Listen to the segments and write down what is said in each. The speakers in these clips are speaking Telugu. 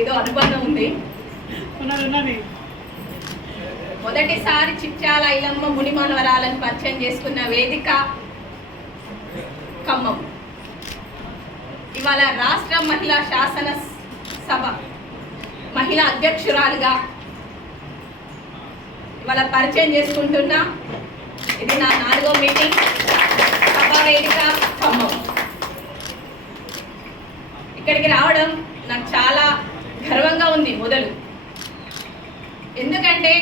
ఏదో అనుబంధం ఉంది. మొదటిసారి చిట్యాల ఐలమ్మ ముని మనవరాలను పరిచయం చేసుకున్న వేదిక ఖమ్మం. ఇవాళ రాష్ట్ర మహిళా శాసన సభ మహిళా అధ్యక్షురాలుగా ఇవాళ పరిచయం చేసుకుంటున్నా. ఇది నా 4వ మీటింగ్ సభా వేదిక ఖమ్మం. ఇక్కడికి రావడం నాకు చాలా గర్వంగా ఉంది. మొదలు ఎందుకంటే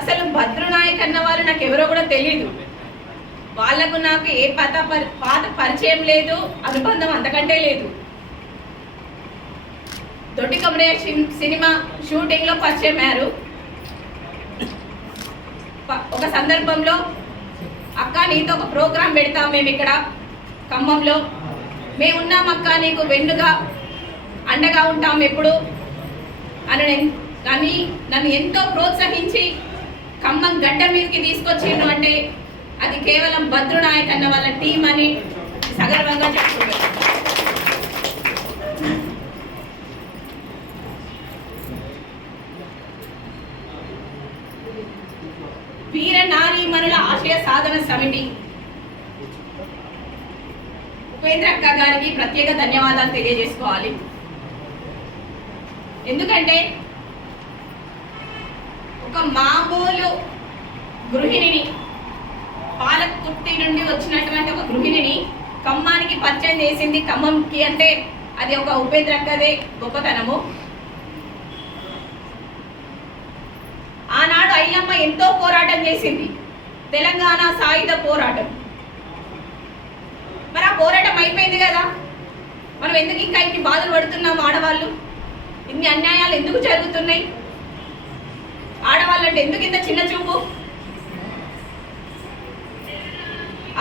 అసలు భద్రునాయక్ అన్న వాళ్ళు నాకు ఎవరో కూడా తెలియదు. వాళ్లకు నాకు ఏ పాత పరిచయం లేదు, అనుబంధం అంతకంటే లేదు. దొడ్డి కమరయ్య సినిమా షూటింగ్లో పరిచయం అయ్యారు. ఒక సందర్భంలో అక్క నీతో ఒక ప్రోగ్రాం పెడతాం మేము ఇక్కడ ఖమ్మంలో, మేమున్నాం అక్క నీకు వెన్నుగా అండగా ఉంటాం ఎప్పుడు అని నన్ను ఎంతో ప్రోత్సహించి ఖమ్మం గడ్డ మీదకి తీసుకొచ్చిండ్రు. అంటే అది కేవలం భద్రునాయక్ అన్న వాళ్ళ టీం అని సగర్వంగా చెప్పుకుంటారు. వీర నారీమణుల ఆశయ సాధన సమితి ఉపేంద్ర అక్క గారికి ప్రత్యేక ధన్యవాదాలు తెలియజేసుకోవాలి. ఎందుకంటే ఒక మామూలు గృహిణిని, పాలకుర్తి నుండి వచ్చినటువంటి ఒక గృహిణిని ఖమ్మానికి పరిచయం చేసింది. ఖమ్మంకి అంటే అది ఒక ఉపేంద్ర అక్కదే గొప్పతనము. ఆనాడు ఐలమ్మ ఎంతో పోరాటం చేసింది, తెలంగాణ సాయుధ పోరాటం. మరి ఆ పోరాటం అయిపోయింది కదా, మనం ఎందుకు ఇంకా ఇన్ని బాధలు పడుతున్నాం? ఆడవాళ్ళు ఇన్ని అన్యాయాలు ఎందుకు జరుగుతున్నాయి? ఆడవాళ్ళంటే ఎందుకు ఇంత చిన్న చూపు?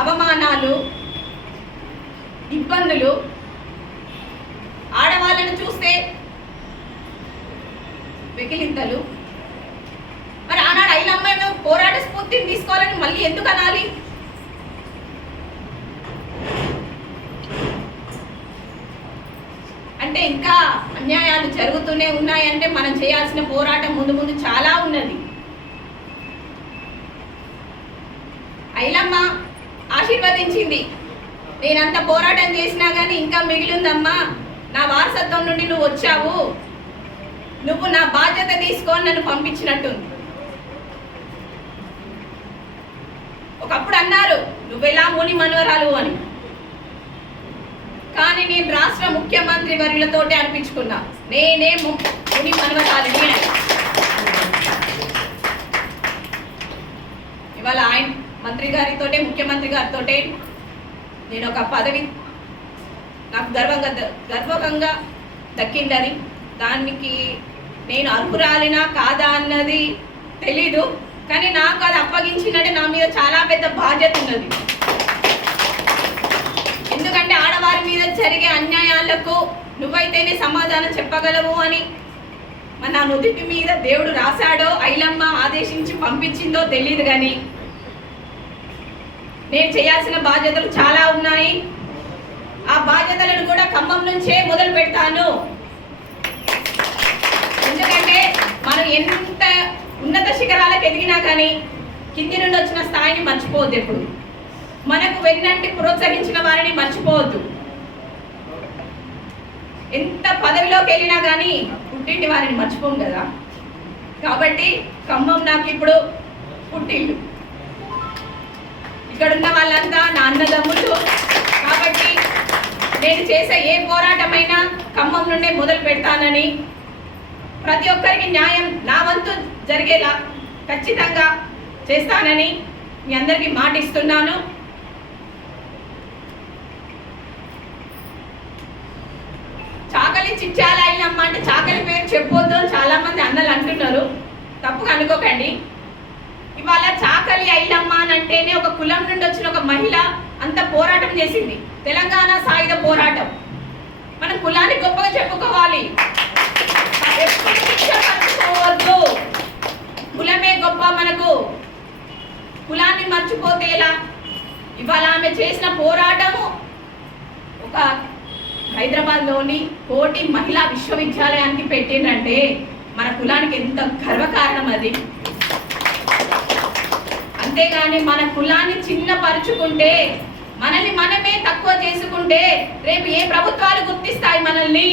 అవమానాలు, ఇబ్బందులు, ఆడవాళ్ళను చూస్తే వెకిలింతలు. మరి ఆనాడు ఐలమ్మ పోరాట స్ఫూర్తిని తీసుకోవాలని మళ్ళీ ఎందుకు అనాలి? అంటే ఇంకా అన్యాయాలు జరుగుతూనే ఉన్నాయంటే మనం చేయాల్సిన పోరాటం ముందు ముందు చాలా ఉన్నది. ఐలమ్మ ఆశీర్వదించింది, నేనంత పోరాటం చేసినా కానీ ఇంకా మిగిలిందమ్మా, నా వారసత్వం నుండి నువ్వు వచ్చావు, నువ్వు నా బాధ్యత తీసుకొని నన్ను పంపించినట్టుంది. ఒకప్పుడు అన్నారు నువ్వెలా ముని మనవరాలు అని, కానీ నేను రాష్ట్ర ముఖ్యమంత్రి వర్యులతోటే అనిపించుకున్నా నేనే ముని మనవరాలిని అని. ఇవాళ ఆయన మంత్రి గారితోటే, ముఖ్యమంత్రి గారితోటే నేను ఒక పదవి నాకు గర్వంగా దక్కిందని, దానికి నేను అర్హురాలినా కాదా అన్నది తెలీదు, కానీ నాకు అది అప్పగించినట్టే నా మీద చాలా పెద్ద బాధ్యత ఉన్నది. ఎందుకంటే ఆడవారి మీద జరిగే అన్యాయాలకు నువ్వైతేనే సమాధానం చెప్పగలవు అని మన నుదుటి మీద దేవుడు రాశాడో ఐలమ్మ ఆదేశించి పంపించిందో తెలియదు, కానీ నేను చేయాల్సిన బాధ్యతలు చాలా ఉన్నాయి. ఆ బాధ్యతలను కూడా ఖమ్మం నుంచే మొదలు పెడతాను. ఎందుకంటే మనం ఎంత ఉన్నత శిఖరాలకు ఎదిగినా కానీ కింది నుండి వచ్చిన స్థాయిని మర్చిపోవద్దు. ఎప్పుడు మనకు వెన్నంటి ప్రోత్సహించిన వారిని మర్చిపోవద్దు. ఎంత పదవిలోకి వెళ్ళినా కానీ పుట్టింటి వారిని మర్చిపోం కదా. కాబట్టి ఖమ్మం నాకు ఇప్పుడు పుట్టిల్లు. ఇక్కడున్న వాళ్ళంతా నా అన్నదమ్ములు. కాబట్టి నేను చేసే ఏ పోరాటమైనా ఖమ్మం నుండే మొదలు పెడతానని, ప్రతి ఒక్కరికి న్యాయం నా వంతు జరిగేలా ఖచ్చితంగా చేస్తానని మీ అందరికీ మాట ఇస్తున్నాను. చాకలి చిట్యాల ఐలమ్మ అంటే చాకలి పేరు చెప్పొద్దు అని చాలా మంది అన్నలు అంటున్నారు, తప్పుగా అనుకోకండి. ఇవాళ చాకలి ఐలమ్మ అని అంటేనే ఒక కులం నుండి వచ్చిన ఒక మహిళ అంత పోరాటం చేసింది, తెలంగాణ సాయుధ పోరాటం. మనం కులాన్ని గొప్పగా చెప్పుకోవాలి, మర్చిపోవద్దు. కులమే గొప్ప మనకు, కులాన్ని మర్చిపోతే ఎలా? ఇవాళ ఆమె చేసిన పోరాటము ఒక హైదరాబాద్ హైదరాబాద్లోని కోటి మహిళా విశ్వవిద్యాలయానికి పెట్టిండ్రంటే మన కులానికి ఎంత గర్వకారణం అది. అంతేగాని మన కులాన్ని చిన్నపరుచుకుంటే, మనల్ని మనమే తక్కువ చేసుకుంటే రేపు ఏ ప్రభుత్వాలు గుర్తిస్తాయి మనల్ని?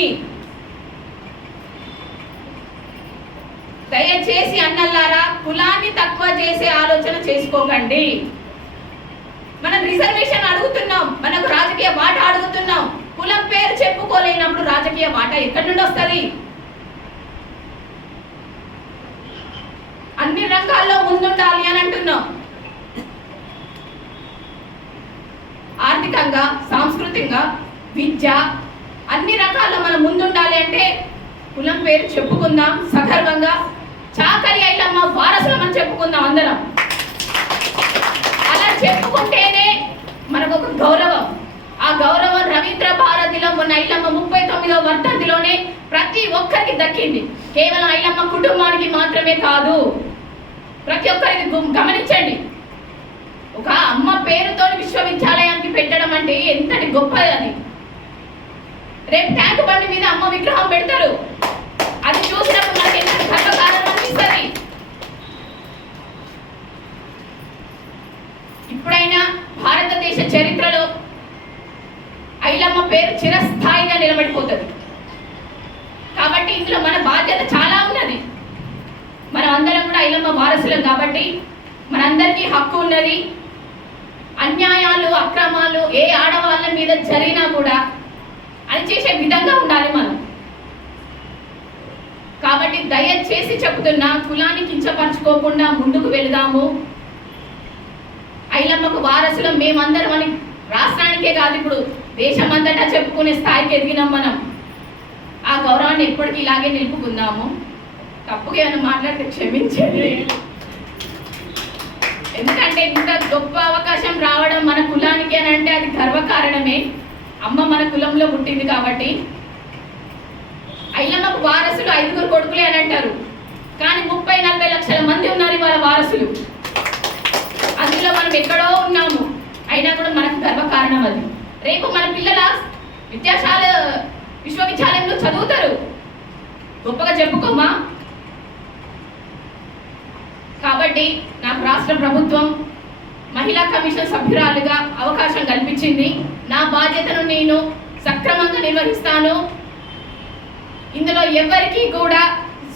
దయచేసి అన్నల్లారా, కులాన్ని తక్కువ చేసే ఆలోచన చేసుకోకండి. మనం రిజర్వేషన్ అడుగుతున్నాం, మనకు రాజకీయ వాటా అడుగుతున్నాం. కులం పేరు చెప్పుకోలేనప్పుడు రాజకీయ వాటా ఎక్కడి నుండి వస్తుంది? అన్ని రంగాల్లో ముందుండాలి అని అంటున్నాం. ఆర్థికంగా, సాంస్కృతికంగా, విద్య, అన్ని రకాల్లో మనం ముందుండాలి అంటే కులం పేరు చెప్పుకుందాం సగర్వంగా. చాకలి ఐలమ్మ వారసులం అని చెప్పుకుందాం అందరం. అలా చెప్పుకుంటేనే మనకు ఒక గౌరవం. ఆ గౌరవం రవీంద్ర భారతిలో మొన్న ఐలమ్మ 39వ వర్ధంతిలోనే ప్రతి ఒక్కరికి దక్కింది. కేవలం ఐలమ్మ కుటుంబానికి మాత్రమే కాదు, ప్రతి ఒక్కరికి. గమనించండి, ఒక అమ్మ పేరుతో విశ్వవిద్యాలయానికి పెట్టడం అంటే ఎంతటి గొప్పది అది. రేపు ట్యాంక్ బండి మీద అమ్మ విగ్రహం పెడతారు. అది చూసినప్పుడు మనకి ఎంత గర్వకారణం అనిపిస్తుంది. ఇప్పుడైనా భారతదేశ చరిత్రలో ఐలమ్మ పేరు చిరస్థాయిగా నిలబడిపోతుంది. కాబట్టి ఇందులో మన బాధ్యత చాలా ఉన్నది. మనం అందరం కూడా ఐలమ్మ వారసులం కాబట్టి మనందరికీ హక్కు ఉన్నది. అన్యాయాలు, అక్రమాలు ఏ ఆడవాళ్ళ మీద జరిగినా కూడా అది చేసే విధంగా ఉండాలి మనం. కాబట్టి దయచేసి చెబుతున్నా, కులాన్ని కించపరచుకోకుండా ముందుకు వెళదాము. ఐలమ్మకు వారసులం మేమందరం అని రాష్ట్రానికే కాదు, ఇప్పుడు దేశమంతటా చెప్పుకునే స్థాయికి ఎదిగినాం మనం. ఆ గౌరవాన్ని ఎప్పటికీ ఇలాగే నిలుపుకుందాము. తప్పుగా ఏమైనా మాట్లాడితే క్షమించండి. ఎందుకంటే ఇంత గొప్ప అవకాశం రావడం మన కులానికి అని అంటే అది గర్వకారణమే. అమ్మ మన కులంలో పుట్టింది కాబట్టి. ఐలమ్మకు వారసులు 5 కొడుకులే అని అంటారు, కానీ 30-40 లక్షల మంది ఉన్నారు వాళ్ళ వారసులు. అందులో మనం ఎక్కడో ఉన్నాము, అయినా కూడా మనకు గర్వకారణం అది. రేపు మన పిల్లల విశ్వవిద్యాలయంలో చదువుతారు, గొప్పగా చెప్పుకోమా. కాబట్టి నాకు రాష్ట్ర ప్రభుత్వం మహిళా కమిషన్ సభ్యురాలుగా అవకాశం కల్పించింది. నా బాధ్యతను నేను సక్రమంగా నిర్వహిస్తాను. ఇందులో ఎవరికి కూడా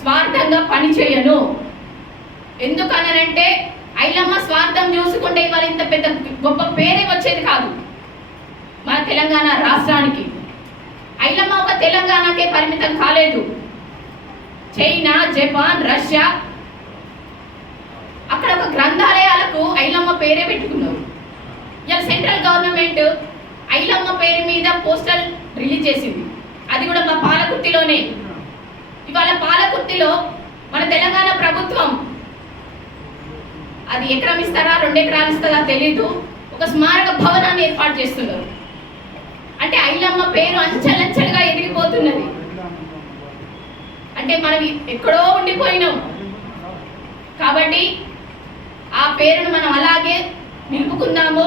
స్వార్థంగా పనిచేయను. ఎందుకనంటే ఐలమ్మ స్వార్థం చూసుకుంటే ఇవాళ ఇంత పెద్ద గొప్ప పేరే వచ్చేది కాదు మన తెలంగాణ రాష్ట్రానికి. ఐలమ్మ ఒక తెలంగాణకే పరిమితం కాలేదు. చైనా, జపాన్, రష్యా అక్కడ ఒక గ్రంథాలయాలకు ఐలమ్మ పేరే పెట్టుకున్నారు. ఇలా సెంట్రల్ గవర్నమెంట్ ఐలమ్మ పేరు మీద పోస్టర్ రిలీజ్ చేసింది. అది కూడా మా పాలకుర్తిలోనే. ఇవాళ పాలకుర్తిలో మన తెలంగాణ ప్రభుత్వం అది ఎకరం ఇస్తారా 2 ఎకరాలు ఇస్తారా తెలీదు, ఒక స్మారక భవనాన్ని ఏర్పాటు చేస్తున్నారు. అంటే ఐలమ్మ పేరు అంచెలంచెలుగా ఎదిగిపోతున్నది. అంటే మనం ఎక్కడో ఉండిపోయినాం. కాబట్టి ఆ పేరును మనం అలాగే నిలుపుకుందాము,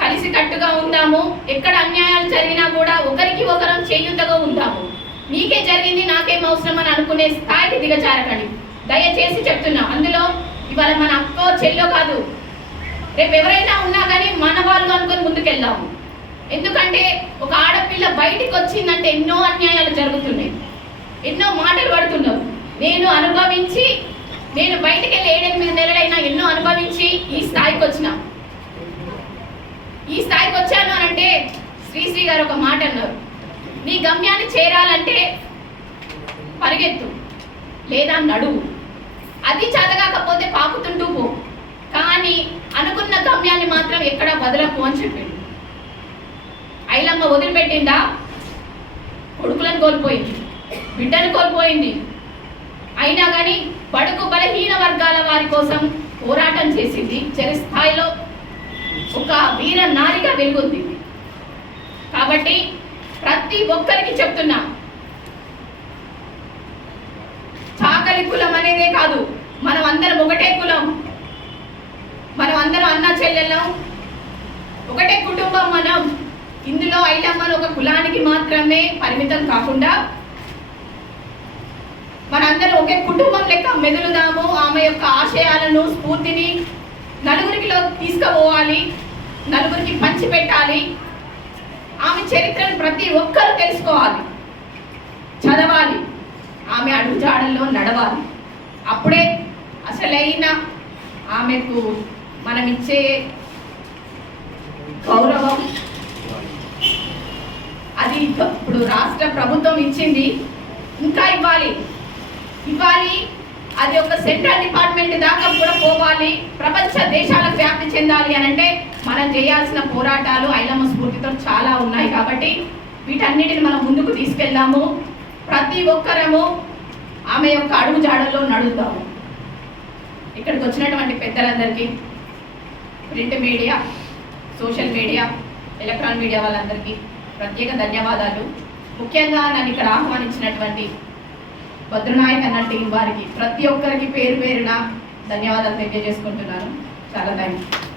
కలిసికట్టుగా ఉందాము. ఎక్కడ అన్యాయాలు జరిగినా కూడా ఒకరికి ఒకరం చేయుతగా ఉందాము. నీకే జరిగింది నాకేం అవసరం అని అనుకునే స్థాయికి దిగజారకండి. దయచేసి చెప్తున్నా. అందులో ఇవాళ మన అక్కో చెల్లో కాదు, రేపు ఎవరైనా ఉన్నా కానీ మన వాళ్ళు అనుకొని ముందుకెళ్దాము. ఎందుకంటే ఒక ఆడపిల్ల బయటికి వచ్చిందంటే ఎన్నో అన్యాయాలు జరుగుతున్నాయి, ఎన్నో మాటలు పడుతున్నారు. నేను బయటికి వెళ్ళి 7-8 నెలలైనా ఎన్నో అనుభవించి ఈ స్థాయికి వచ్చాను అని అంటే శ్రీశ్రీ గారు ఒక మాట అన్నారు, నీ గమ్యాన్ని చేరాలంటే పరిగెత్తు లేదా నడువు, అది చదవకపోతే పాకుతుంటూ పో, కానీ అనుకున్న గమ్యాన్ని మాత్రం ఎక్కడా వదలకు అని చెప్పిండు. ఐలమ్మ వదిలిపెట్టిందా? కొడుకులను కోల్పోయింది, బిడ్డను కోల్పోయింది. అయినా కానీ బడుగు బలహీన వర్గాల వారి కోసం పోరాటం చేసింది. చిరస్థాయిలో ఒక వీర నారిగా వెలుగొంది. కాబట్టి ప్రతి ఒక్కరికి చెప్తున్నా, చాకలి కులం అనేదే కాదు, మనం అందరం ఒకటే కులం, మనం అందరం అన్న చెల్లెళ్ళం, ఒకటే కుటుంబం. మనం ఇందులో ఐలమ్మను ఒక కులానికి మాత్రమే పరిమితం కాకుండా మనందరం ఒకే కుటుంబం లెక్క మెదులుదాము. ఆమె యొక్క ఆశయాలను, స్ఫూర్తిని నలుగురికిలో తీసుకుపోవాలి, నలుగురికి పంచిపెట్టాలి. ఆమె చరిత్రను ప్రతి ఒక్కరూ తెలుసుకోవాలి, చదవాలి, ఆమె అడుగుజాడల్లో నడవాలి. అప్పుడే అసలైన ఆమెకు మనం ఇచ్చే గౌరవం అది ఇప్పుడు రాష్ట్ర ప్రభుత్వం ఇచ్చింది, ఇంకా ఇవ్వాలి. అది ఒక సెంట్రల్ డిపార్ట్మెంట్ దాకా కూడా పోవాలి, ప్రపంచ దేశాలకు వ్యాప్తి చెందాలి అని అంటే మనం చేయాల్సిన పోరాటాలు ఐలమ్మ స్ఫూర్తితో చాలా ఉన్నాయి. కాబట్టి వీటన్నిటిని మనం ముందుకు తీసుకెళ్దాము. ప్రతి ఒక్కరము ఆమె యొక్క అడుగు జాడల్లో నడుద్దాము. ఇక్కడికి వచ్చినటువంటి పెద్దలందరికీ, print media, social media, electronic media వాళ్ళందరికీ ప్రత్యేక ధన్యవాదాలు. ముఖ్యంగా నన్ను ఇక్కడ ఆహ్వానించినటువంటి భద్రనాయక్ అన్న టీం వారికి ప్రతి ఒక్కరికి పేరు పేరున ధన్యవాదాలు తెలియజేసుకుంటున్నాను. చాలా థ్యాంక్స్.